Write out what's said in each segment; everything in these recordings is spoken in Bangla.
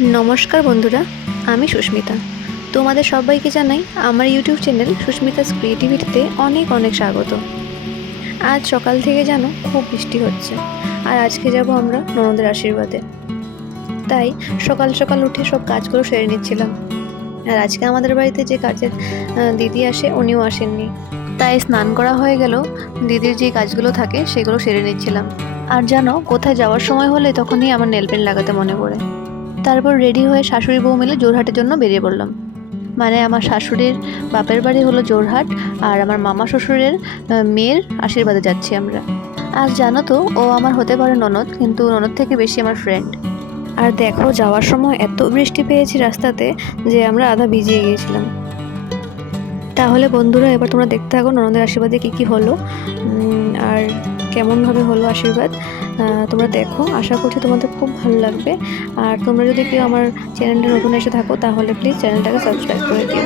নমস্কার বন্ধুরা, আমি সুস্মিতা। তোমাদের সবাইকে জানাই আমার ইউটিউব চ্যানেল সুস্মিতাস ক্রিয়েটিভিটিতে অনেক অনেক স্বাগত। আজ সকাল থেকে যেন খুব বৃষ্টি হচ্ছে, আর আজকে যাব আমরা ননদের আশীর্বাদে। তাই সকাল সকাল উঠে সব কাজগুলো সেরে নিচ্ছিলাম। আর আজকে আমাদের বাড়িতে যে কাজের দিদি আসে, উনিও আসেননি, তাই স্নান করা হয়ে গেল। দিদির যে কাজগুলো থাকে সেগুলো সেরে নিচ্ছিলাম। আর জানো, কোথায় যাওয়ার সময় হলে তখনই আমার নেলপেন্ট লাগাতে মনে পড়ে। তারপর রেডি হয়ে শাশুড়ি বউ মিলে যোরহাটের জন্য বেরিয়ে পড়লাম। মানে আমার শাশুড়ির বাপের বাড়ি হলো যোরহাট, আর আমার মামা শ্বশুরের মেয়ের আশীর্বাদে যাচ্ছি আমরা। আর জানো তো, ও আমার হতে পারে ননদ, কিন্তু ননদ থেকে বেশি আমার ফ্রেন্ড। আর দেখো, যাওয়ার সময় এত বৃষ্টি পেয়েছি রাস্তাতে যে আমরা আধা ভিজিয়ে গিয়েছিলাম। তাহলে বন্ধুরা, এবার তোমরা দেখতে থাকো ননদের আশীর্বাদে কি কি হলো, আর কেমনভাবে হলো আশীর্বাদ। তোমরা দেখো, আশা করছি তোমাদের খুব ভালো লাগবে। আর তোমরা যদি কেউ আমার চ্যানেলটা নতুন এসে থাকো, তাহলে প্লিজ চ্যানেলটাকে সাবস্ক্রাইব করে দিও।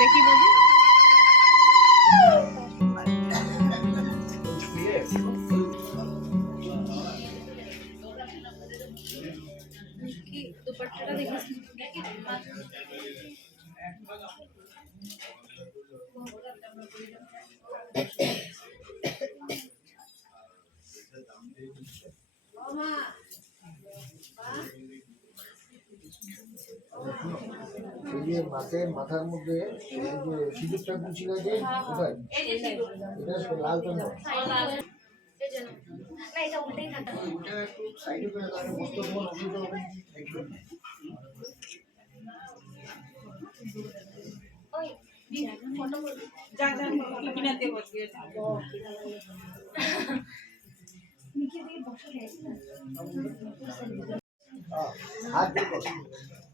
দেখি বলি কি দুপাট্টাটা দেখিস। মাথার মধ্যে সিঁদুরটা গুছি গেছে কোথায়? এটা লাল চন্দ্র। ওটা একটু সাইডে করে তাহলে মস্ত তোমার অসুবিধা হবে।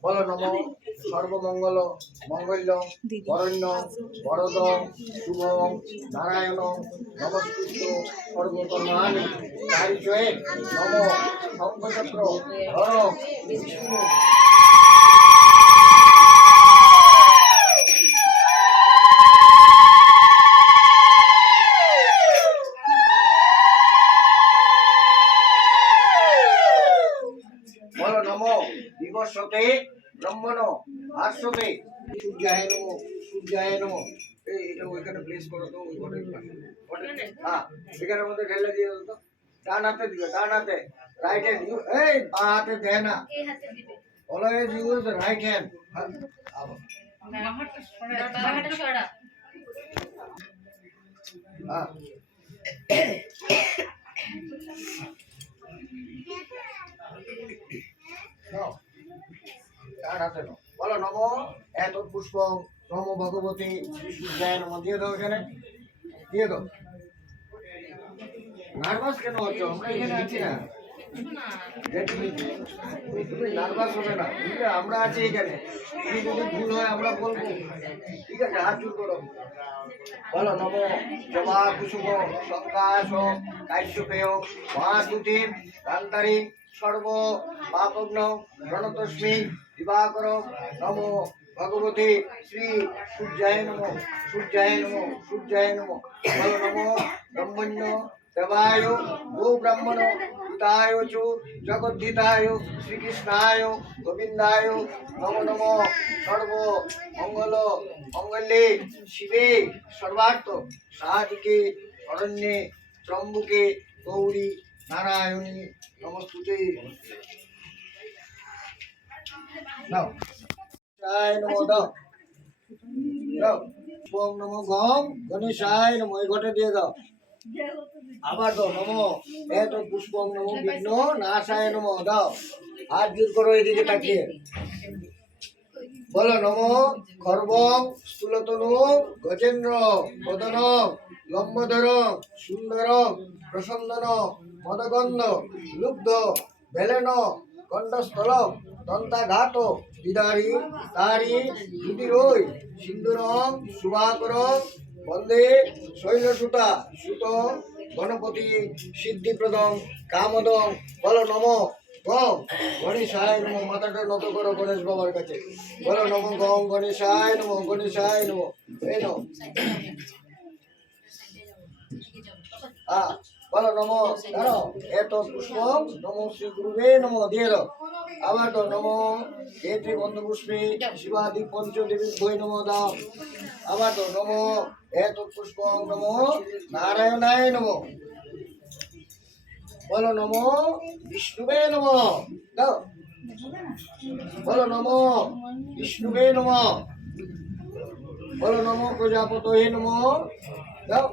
বলো নম সর্বমঙ্গল মঙ্গল্য বরণ্য বরদ শুভ নারায়ণ নমস্কৃত সর্বকর্মাণি কারিজয়ে নম শঙ্খচক্র ধর বিষ্ণু। বলো নম বিবস্বতে ব্রহ্মণ ভাস্বতে সূর্যায় নমঃ সূর্যায় নমঃ। এটা ওইখানে প্লেস করো তো, ওই ঘরের পাশে। হ্যাঁ, এখানের মধ্যে ঢেলে দিয়ে দাও তো। ডান হাতে দিবে, ডান হাতে, রাইট হ্যান্ড। এই বাঁ হাতে দেয় না, অলওয়েজ ইউজ রাইট হ্যান্ড। হ্যাঁ নাও, ডান হাতে নাও। বলো নম এত পুষ্প নম ভগবতী শ্রী সূর্যায় নম। দিয়ে দাও, এখানে দিয়ে দাও। নার্ভাস কেন হচ্ছ? আমরা এখানে আছি না, তুমি নার্ভাস হবে না, বুঝলে? আমরা আছি এখানে, তুমি যদি ভুল হয় আমরা বলবো। ঠিক আছে, হাত জোর করো। বলো নম জবা কুসুম সংকাশ কাশ্যপেয় মহাসুতিম কান্তারি সর্ব পাপগ্ন প্রণতস্মি দিবাকর নম ভগবতী শ্রী সূর্যায় নম। সূর্যায় নম, সূর্যায় নম। বলো নম ব্রহ্মণ্য দেবায় গো ব্রাহ্মণ হিতায় চ জগদ্ধিতায় শ্রীকৃষ্ণায় গোবিন্দায় নমো নম। সর্ব মঙ্গল মঙ্গলে শিবে সর্বার্থ সাধিকে শরণ্যে ত্রম্বকে গৌরী নারায়ণী নমস্তুতে। নাও জয় নমো দাও দাও। ওম নমো গম গণেশায় নমো, এই ঘটে দিয়ে দাও। আবার দাও নম এত পুষ্পম নমো বিঘ্ন নাশায় নমো, দাও। হাত জোর করো এদিকে তাকিয়ে। বলো নম খর্বং স্থূলতনু গজেন্দ্র বদন লম্বধর সুন্দর প্রসন্দন মদগন্ধ লুব্ধ বেলেন কণ্ঠস্থল দন্তাঘাত বিদারি তারি রুদিরই সিন্দুরং শুভাকরং বন্দে শৈলসুতা সুত গণপতি সিদ্ধিপ্রদং কামদং। বলো নম গম গণেশায় নম। মাথাটা নত করো গণেশ বাবার কাছে। বলো নম গম গণেশায় নম, গণেশায় নম। এই নাও। হ্যাঁ বলো নম দাঁড়াও এত পুষ্প নম শ্রী গুরুবে নম, দিয়ে দাও। আবার তো নম এতে গন্ধপুষ্পে শিবাদি পঞ্চদেবী বই নম, দাও। আবার তো নম এত পুষ্প নম নারায়ণায় নম। বলো নম বিষ্ণুবে নম, দাও। বলো নম বিষ্ণুবে নম। বলো নম প্রজাপতয়ে নম, দাও।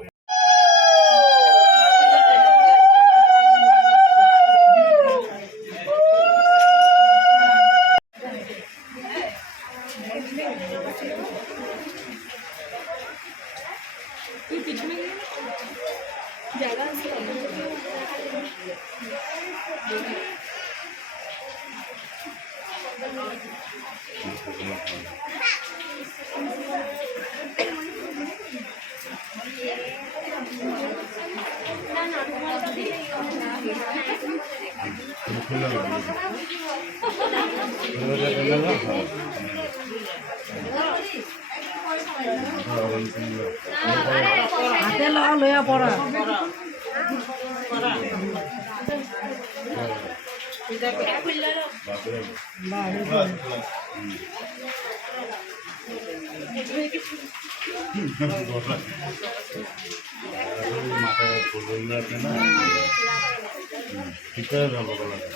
হাতে লয়া পড়া মাথায় ফুল আছে না, ঠিক আছে ভালো লাগে।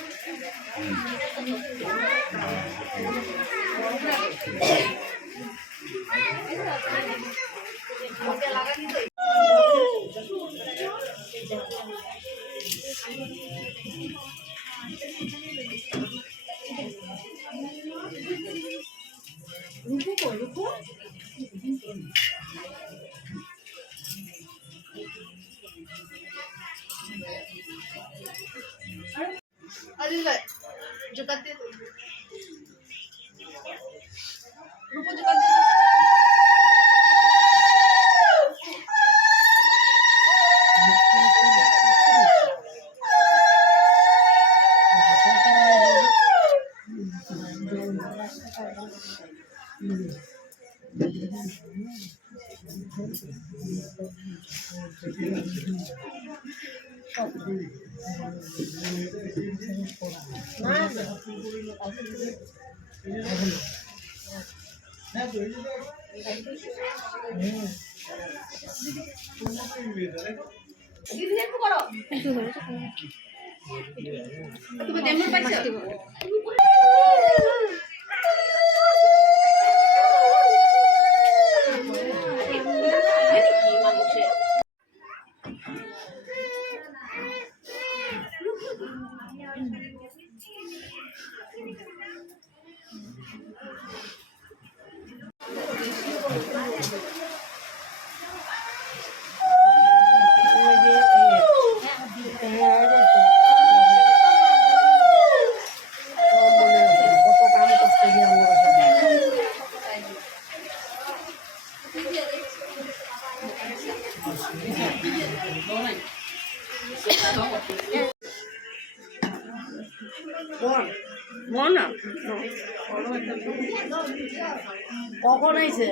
কখন আইছে?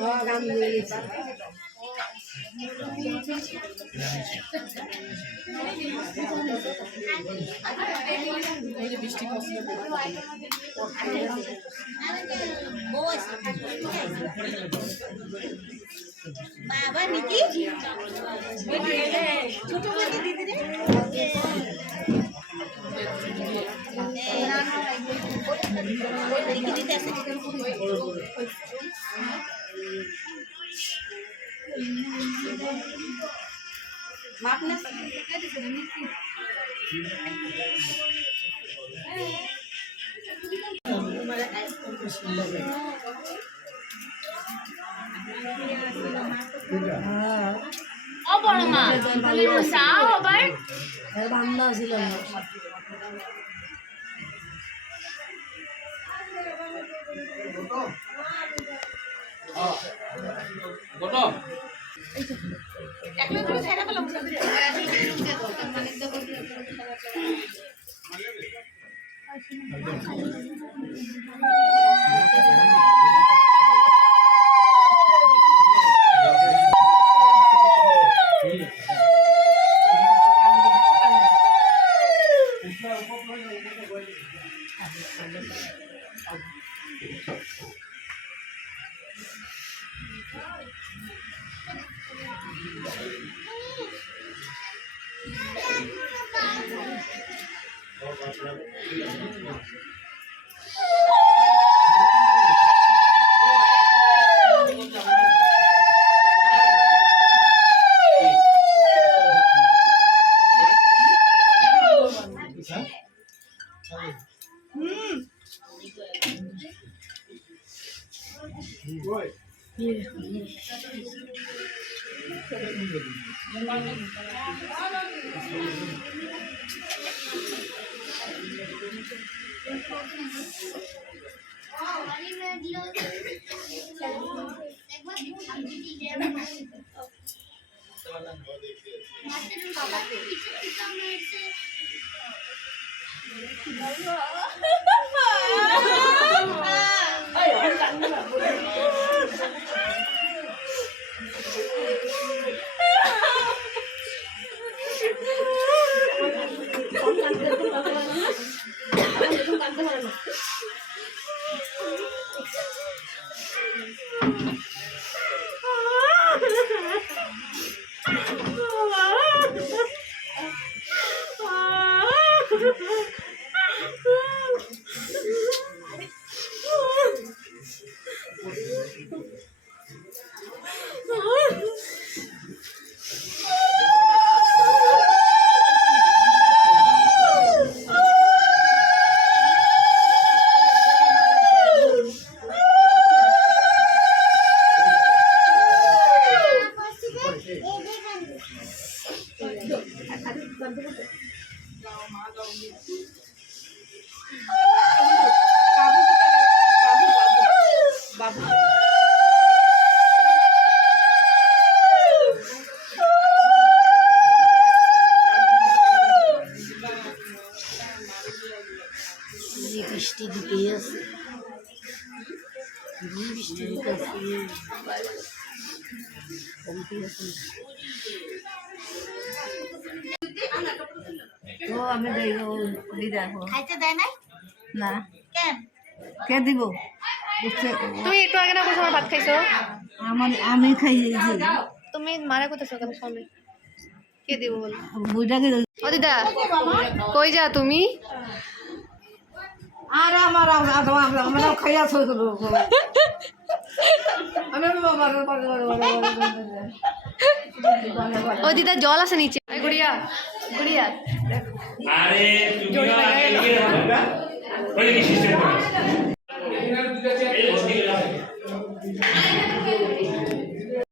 11:30। বাবা নিকি ছোট বড় দিদি রে দেখি দিতে আছে মাপ না ও বড় মা তুমি যাও আবার রান্না ছিল না। একলা করে ছাইরা ফেলাম বৃষ্টি দিতেই আছে, বৃষ্টি দিতে আছে, কমতে আছে। তো আমি দেখো খাইতে দেয় নাই না, কেন কে দিব? তুমি একটু আগে না বলছো আমার ভাত খাইছো, আমি খাইয়েছি। তুমি মারা করতেছো কেন সামনে? কে দিব বল? বইটাকে ও দিদা কই যা তুমি? আর আমার খাইয়া ও দিদা জল আছে নিচে। গুড়িয়া গুড়িয়া আরে তুমি ওই কি সিস্টেম করে